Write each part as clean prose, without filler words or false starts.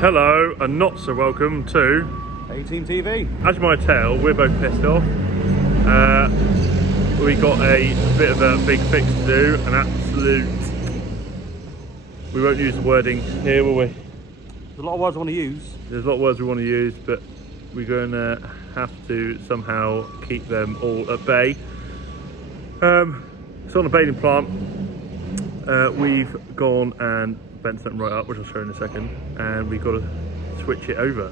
Hello and not so welcome to Thehayteamtv. As you might tell, we're both pissed off. We got a bit of a big fix to do, an absolute... We won't use the wording here, will we? There's a lot of words I want to use. There's a lot of words we want to use, but we're going to have to somehow keep them all at bay. So on the baling plant, we've gone and bent something right up, which I'll show in a second, and we've got to switch it over.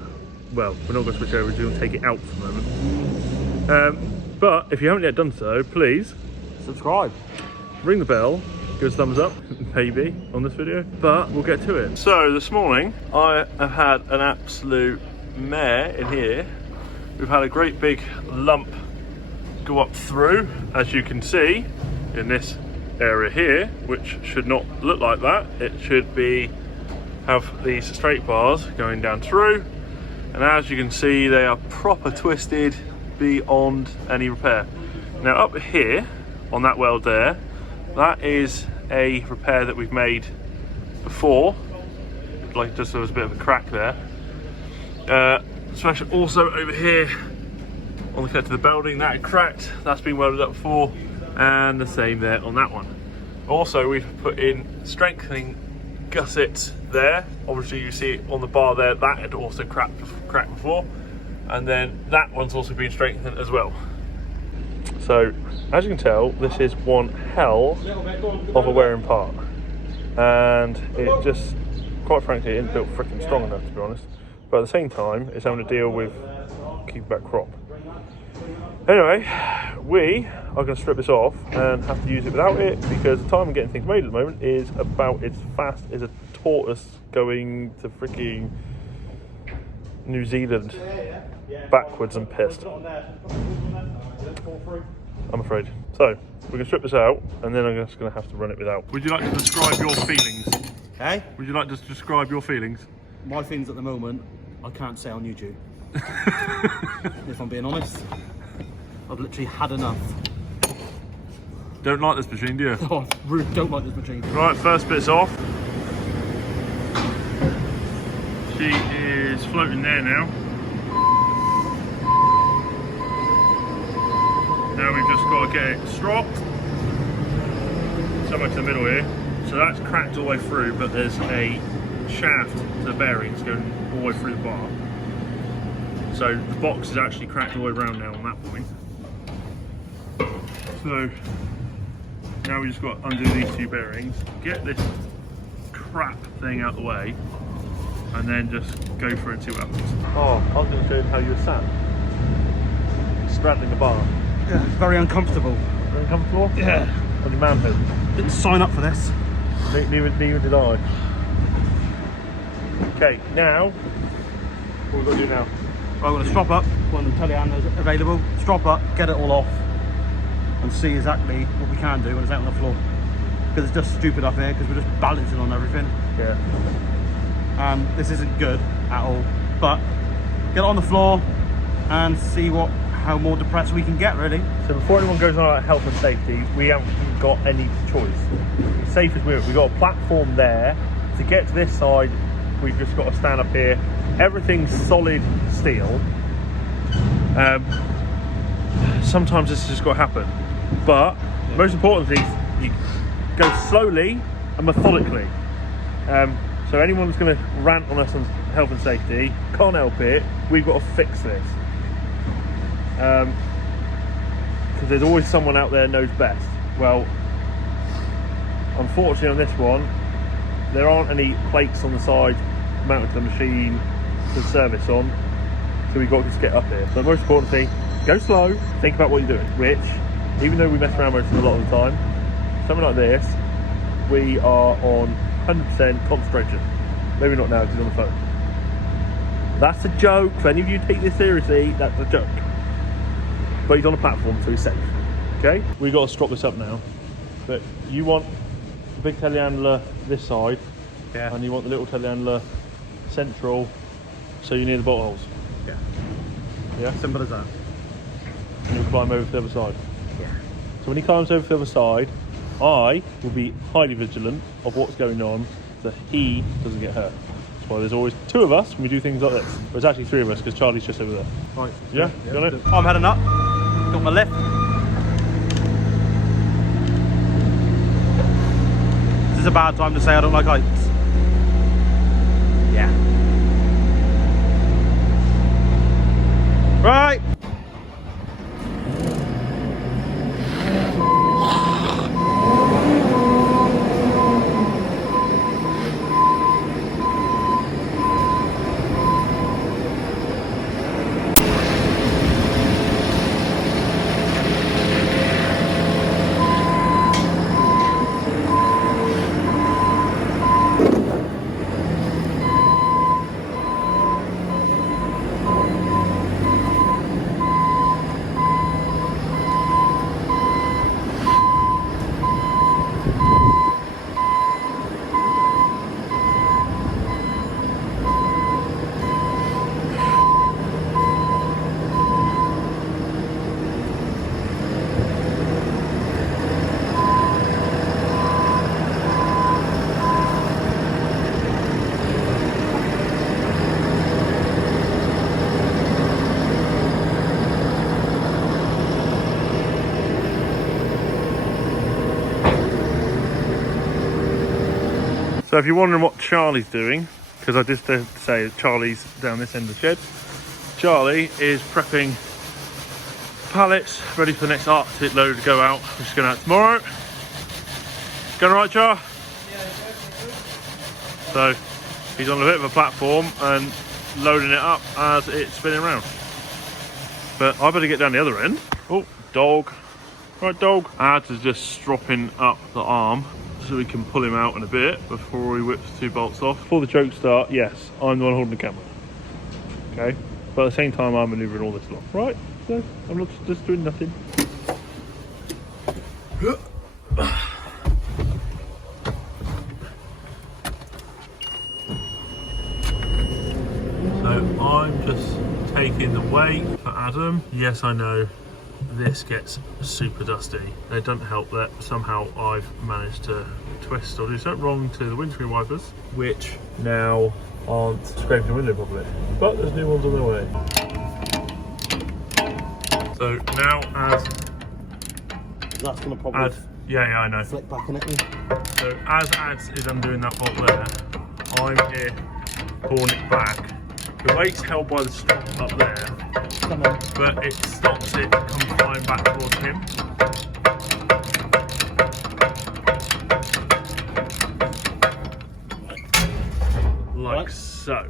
Well, we're not going to switch it over, we're going to take it out for the moment. But if you haven't yet done so, please Subscribe. Ring the bell, give us a thumbs up, maybe, on this video, but we'll get to it. So this morning, I have had an absolute mare in here. We've had a great big lump go up through, as you can see, in this area here, which should not look like that. It should have these straight bars going down through, and as you can see, they are proper twisted beyond any repair. Now up here on that weld there, that is a repair that we've made before, like just there was a bit of a crack there. Especially also over here on the cut to the building, that had cracked, that's been welded up before, and the same there on that one. Also, we've put in strengthening gussets there. Obviously you see it on the bar there, that had also cracked before, and then that one's also been strengthened as well. So as you can tell, this is one hell of a wearing part, and it just, quite frankly, it isn't built freaking strong enough, to be honest. But at the same time, it's having to deal with keepback crop. Anyway, we are going to strip this off and have to use it without it, because the time of getting things made at the moment is about as fast as a tortoise going to freaking New Zealand backwards and pissed, I'm afraid. So we're going to strip this out, and then I'm just going to have to run it without. Would you like to describe your feelings? Hey? Would you like to describe your feelings? My feelings at the moment, I can't say on YouTube. If I'm being honest, I've literally had enough. Don't like this machine, do you? Oh, I really don't like this machine. Right, first bit's off. She is floating there now. Now we've just got to get it stropped somewhere to the middle here. So that's cracked all the way through, but there's a shaft to the bearings going all the way through the bar. So the box is actually cracked all the way around now on that point. So now we just got to undo these two bearings, get this crap thing out of the way, and then just go for it and see what happens. Oh, I was going to show you how you were sat, straddling the bar. Yeah, it's very uncomfortable. Very uncomfortable? Yeah. On your manhood. Didn't sign up for this. Neither did I. Okay, now, what we've got to do now? I'm going to strop up when the telehandler's available, strop up, get it all off, and see exactly what we can do when it's out on the floor. Because it's just stupid up here, because we're just balancing on everything. Yeah. And this isn't good at all. But get it on the floor and see how more depressed we can get, really. So before anyone goes on about health and safety, we haven't got any choice. It's safe as we've got a platform there. To get to this side, we've just got to stand up here. Everything's solid steel. Sometimes this has just got to happen, but most important thing is you go slowly and methodically. So anyone that's going to rant on us on health and safety, can't help it, we've got to fix this, because there's always someone out there knows best. Well, unfortunately on this one, there aren't any plates on the side mounted to the machine to service on, so we've got to just get up here. But the most important thing, go slow, think about what you're doing, which, even though we mess around with it a lot of the time, something like this, we are on 100% concentration. Maybe not now because he's on the phone. That's a joke. For any of you who take this seriously, that's a joke. But he's on a platform, so he's safe. Okay? We've got to strop this up now. But you want the big telehandler this side, Yeah. and you want the little telehandler central, so you're near the bolt holes. Yeah. Yeah? Simple as that. And you'll climb over to the other side. Yeah. So when he climbs over to the other side, I will be highly vigilant of what's going on, so he doesn't get hurt. That's why there's always 2 of us when we do things like this. Well, there's actually 3 of us because Charlie's just over there. Right. Yeah, got it? I'm heading up. Got my lift. This is a bad time to say I don't like heights. Yeah. Right. So if you're wondering what Charlie's doing, because I just say that Charlie's down this end of the shed, Charlie is prepping pallets ready for the next Arctic load to go out, which is going out tomorrow. Going right, Char? Yeah. So he's on a bit of a platform and loading it up as it's spinning around. But I better get down the other end. Oh, dog. Right, dog. Ads is just stropping up the arm so we can pull him out in a bit before he whips 2 bolts off. Before the jokes start, yes, I'm the one holding the camera. Okay? But at the same time, I'm manoeuvring all this along. Right? So I'm not just doing nothing. So I'm just taking the weight for Adam. Yes, I know this gets super dusty. It doesn't help that somehow I've managed to twist or do something wrong to the windscreen wipers, which now aren't scraping the window properly. But there's new ones on their way. So now as That's going to probably yeah, I know. flick back in at you. So as Ads is undoing that bolt there, I'm here pulling it back. The weight's held by the strap up there, Come on. but it stops it come flying back towards him. Like Right. so.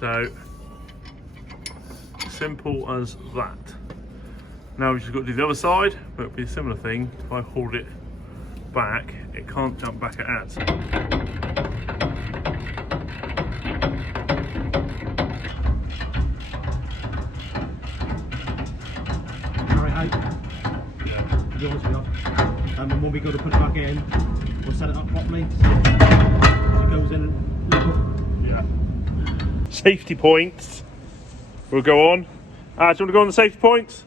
So simple as that. Now we've just got to do the other side, but it'll be a similar thing. If I hold it back, it can't jump back at Ads. To be honest with you. And when we go to put it back in, we'll set it up properly. So it goes in and look up. Yeah. Safety points. We'll go on. Do you want to go on the safety points?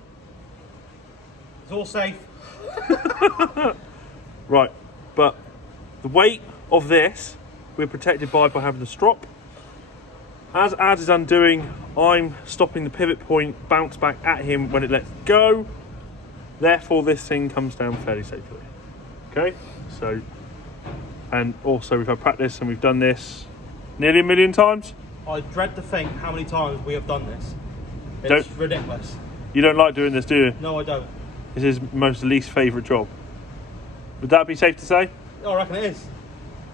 It's all safe. Right, but the weight of this we're protected by having the strop. As Ads is undoing, I'm stopping the pivot point bounce back at him when it lets go. Therefore, this thing comes down fairly safely. Okay, so, and also we've had practice and we've done this nearly 1 million times. I dread to think how many times we have done this. It's ridiculous. You don't like doing this, do you? No, I don't. This is most least favourite job. Would that be safe to say? I reckon it is.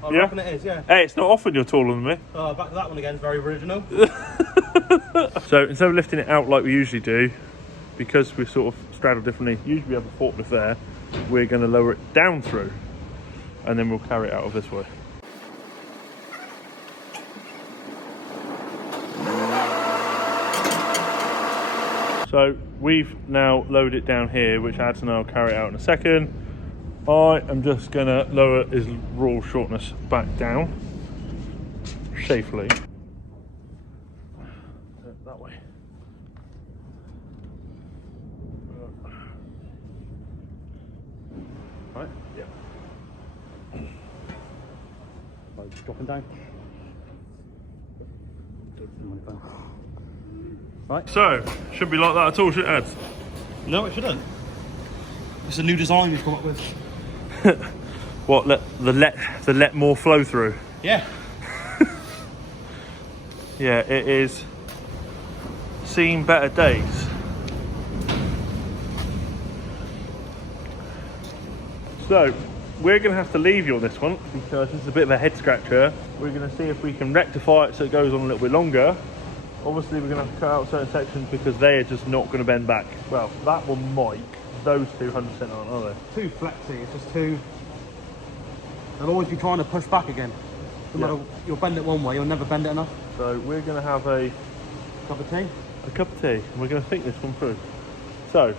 I Yeah? reckon it is, yeah. Hey, it's not often you're taller than me. Back to that one again, it's very original. So instead of lifting it out like we usually do, because we're sort of straddled differently, usually we have a forklift there, we're going to lower it down through and then we'll carry it out of this way. So we've now lowered it down here, which Ads and I'll carry it out in a second. I am just going to lower his raw shortness back down safely. That way. Right? Yeah. Like dropping down. Right. So, shouldn't be like that at all, should it, Ed? No, it shouldn't. It's a new design we've come up with. What, let more flow through? Yeah. Yeah, it is seen better days. So, we're going to have to leave you on this one because it's a bit of a head scratcher. We're going to see if we can rectify it so it goes on a little bit longer. Obviously, we're going to have to cut out certain sections because they are just not going to bend back. Well, that one might. Those two 100% aren't, are they? Too flexy. It's just too. They'll always be trying to push back again. No matter, you'll bend it one way, you'll never bend it enough. So we're going to have a Cup of tea. And we're going to think this one through. So,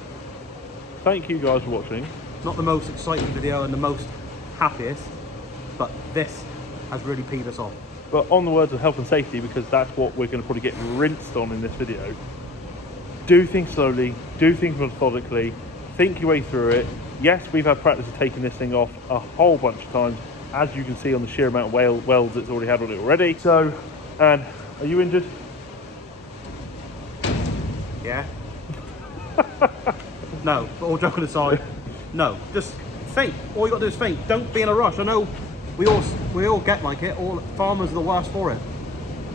thank you guys for watching. Not the most exciting video and the most happiest, but this has really peed us off. But on the words of health and safety, because that's what we're going to probably get rinsed on in this video, do things slowly, do things methodically, think your way through it. Yes, we've had practice of taking this thing off a whole bunch of times, as you can see on the sheer amount of welds it's already had on it already. So, and are you injured? Yeah. No, but all joking aside, no, just think. All you got to do is think. Don't be in a rush. I know we all get like it. All farmers are the worst for it.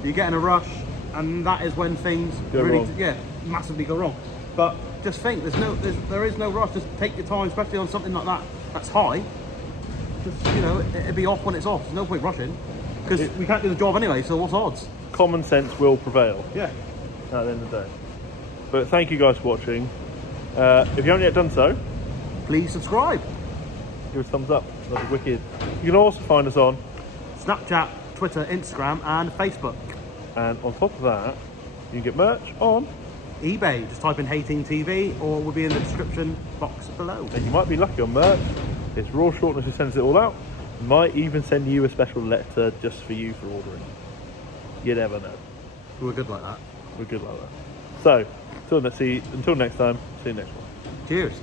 You get in a rush, and that is when things Go really, wrong. massively go wrong. But just think. There is no rush. Just take your time, especially on something like that. That's high. Just, it'll be off when it's off. There's no point rushing because we can't do the job anyway. So what's odds? Common sense will prevail. Yeah. At the end of the day. But thank you guys for watching. If you haven't yet done so, please subscribe. give us a thumbs up. That'd be wicked. You can also find us on Snapchat, Twitter, Instagram, and Facebook. And on top of that, you can get merch on eBay. Just type in Thehayteamtv, or will be in the description box below. and you might be lucky on merch. It's Raw Shortness who sends it all out. Might even send you a special letter just for you for ordering. You never know. We're good like that. We're good like that. So, until next time, see you next one. Cheers.